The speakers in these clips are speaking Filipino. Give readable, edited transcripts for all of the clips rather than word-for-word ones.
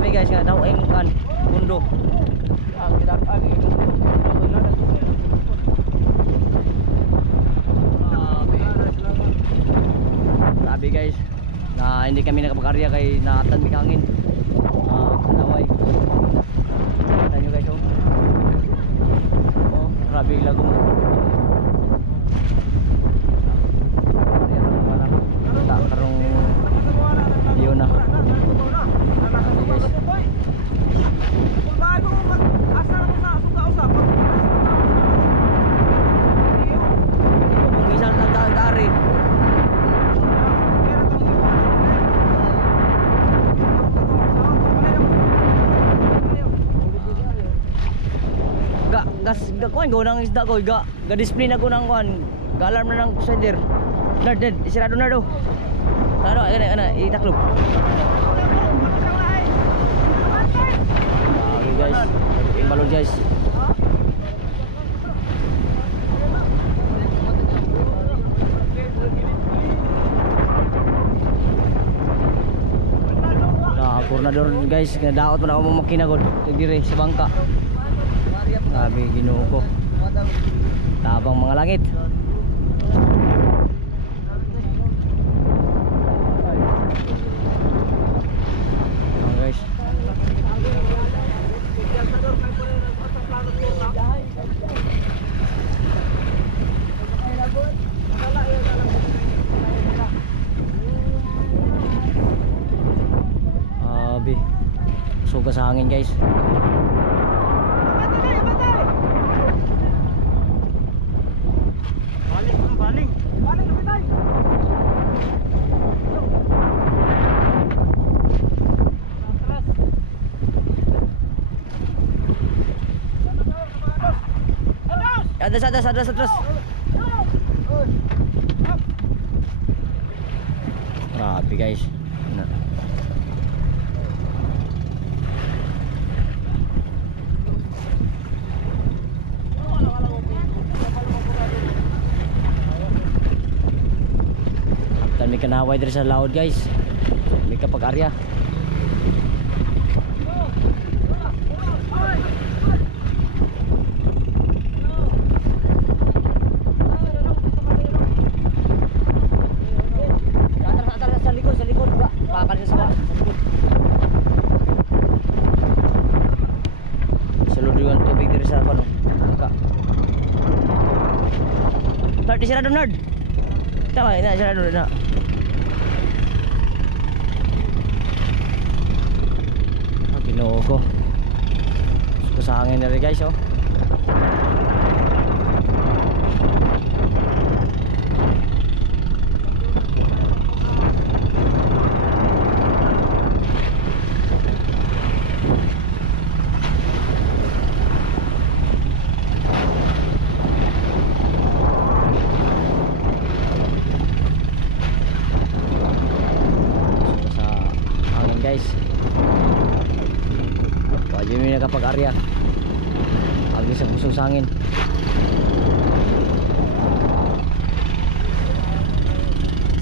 kami guys nga daw ang mundo. Ang kidang-an Grabe guys, na hindi kami nakapag-arya kay naatan may hangin. Kanaway. Kita nyo guys, oh. Oh, grabe yung lagom. Karong yun na. Grabe guys. Kung isang nagdagari kuan go nang isda ko ga display na ko nang kuan ga alarm na ng sender dead isirado na do ano itaklob guys balon guys koordinador guys daot man ako mo makina gud dire sa bangka. Grabe Ginoo ko. Tabang mga langit. Oh, guys. Suga sa hangin guys. Atas terus. Rapi guys. Nah. Dan may kanaway dari sa laod guys. May kapag-arya. Disirado nerd. Tama, ina disirado na. Ginoo ko. Suko sa hangin na rin guys, oh. Guys, wajib ini kapag-arya agis sa pusong sangin.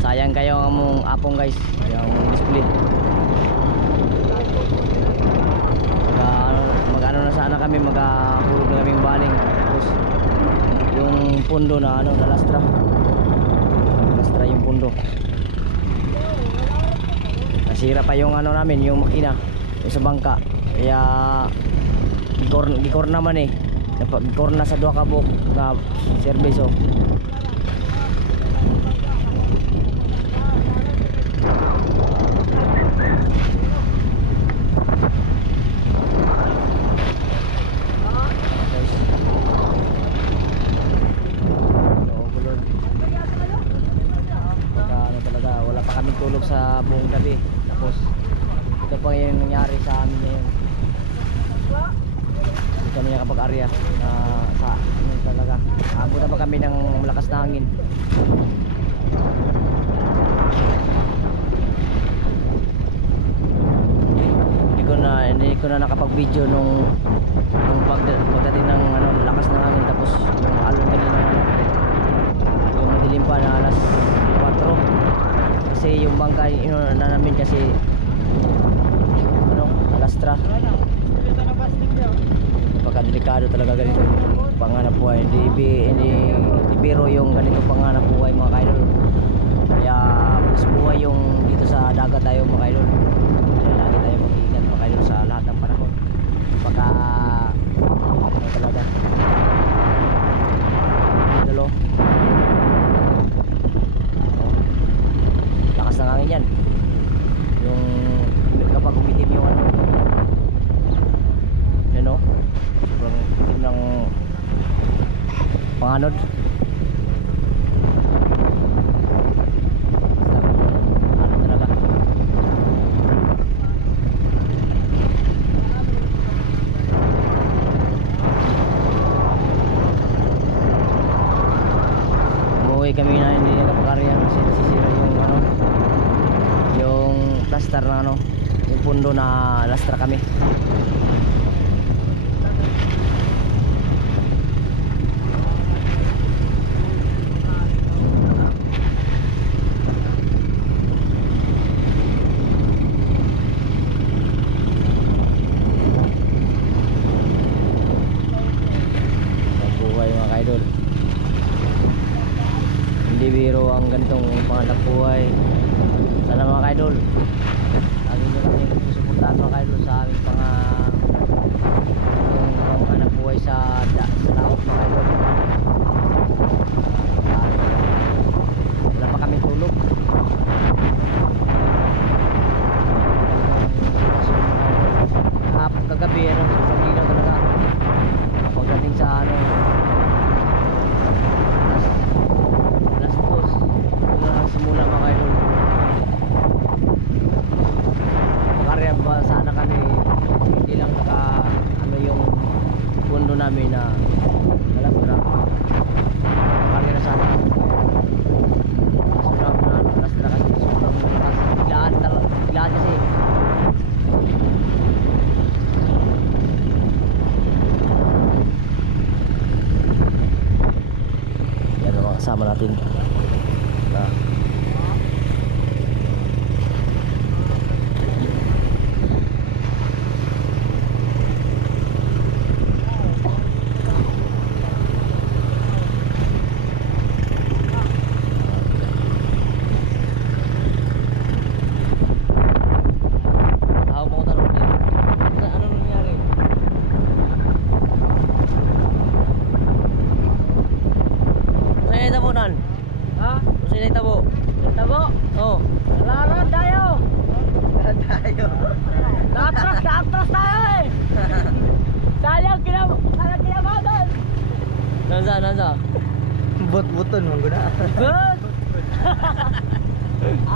Sayang kayo ang apong guys, yung display. Mag-ano na sana kami, magahulog na kaming baling. Tapos yung pundo na ano, na lastra yung pundo. Nasira pa yung ano namin, yung makina yung sa bangka. Kaya gikor naman eh. Gikor na sa dua kabok na service, oh. Wala pa kami tulog sa buong gabi. Tapos ito pa yung nangyari sa amin ngayon. Hindi kami nakapag-arya na sa ano talaga. Abot na pa kami ng malakas na hangin. Hindi ko na nakapag-video nung pagdating ng ano, lakas ng hangin. Tapos yung alon kanina yung madilim pa na alas 4. Kasi yung bangka na namin kasi ano, alas lastra. Napakadelikado talaga ganito yung panganap buhay. Hindi biro yung ganito panganap buhay mga kaidol. Kaya mas buhay yung dito sa dagat tayo mga kaidol. Kaya lagi tayo mag-iingat mga kaidol sa lahat ng panahon. Baka ano talaga idol oh. Lakas ng hangin yan. Yung kapag umitim yung ano yan oh, sobrang itim ng panganod. Ano talaga umuwi kami na hindi nakapakarya kasi nasisira yung ano, yung plaster na ano, yung pundo na lastra kami. Buhay mga kaidol, hindi biro ang ganitong panganap buhay. Sana mga kaidol lagi nyo lang yung susuportahan mga kaidol sa aming panganap buhay sa laot mga kaidol. Wala pa kami tulog. Kagabi ano, sobrang dinaw talaga pagdating sa ano alas 2 na simula mga kaidol. Makarya ba sana kami, hindi lang naka ano yung pundo namin na lastra. Makarya na sana sobrang lastra kasi sobrang malakas. Biglaan kasi kasama natin na tabunan. Ha? Kasi na tabo. Tabo? Oo. Laran tayo. Tayo. Datras tayo eh. Sayang kinamadan. Nansa. Bot-boton mong guna. Bot.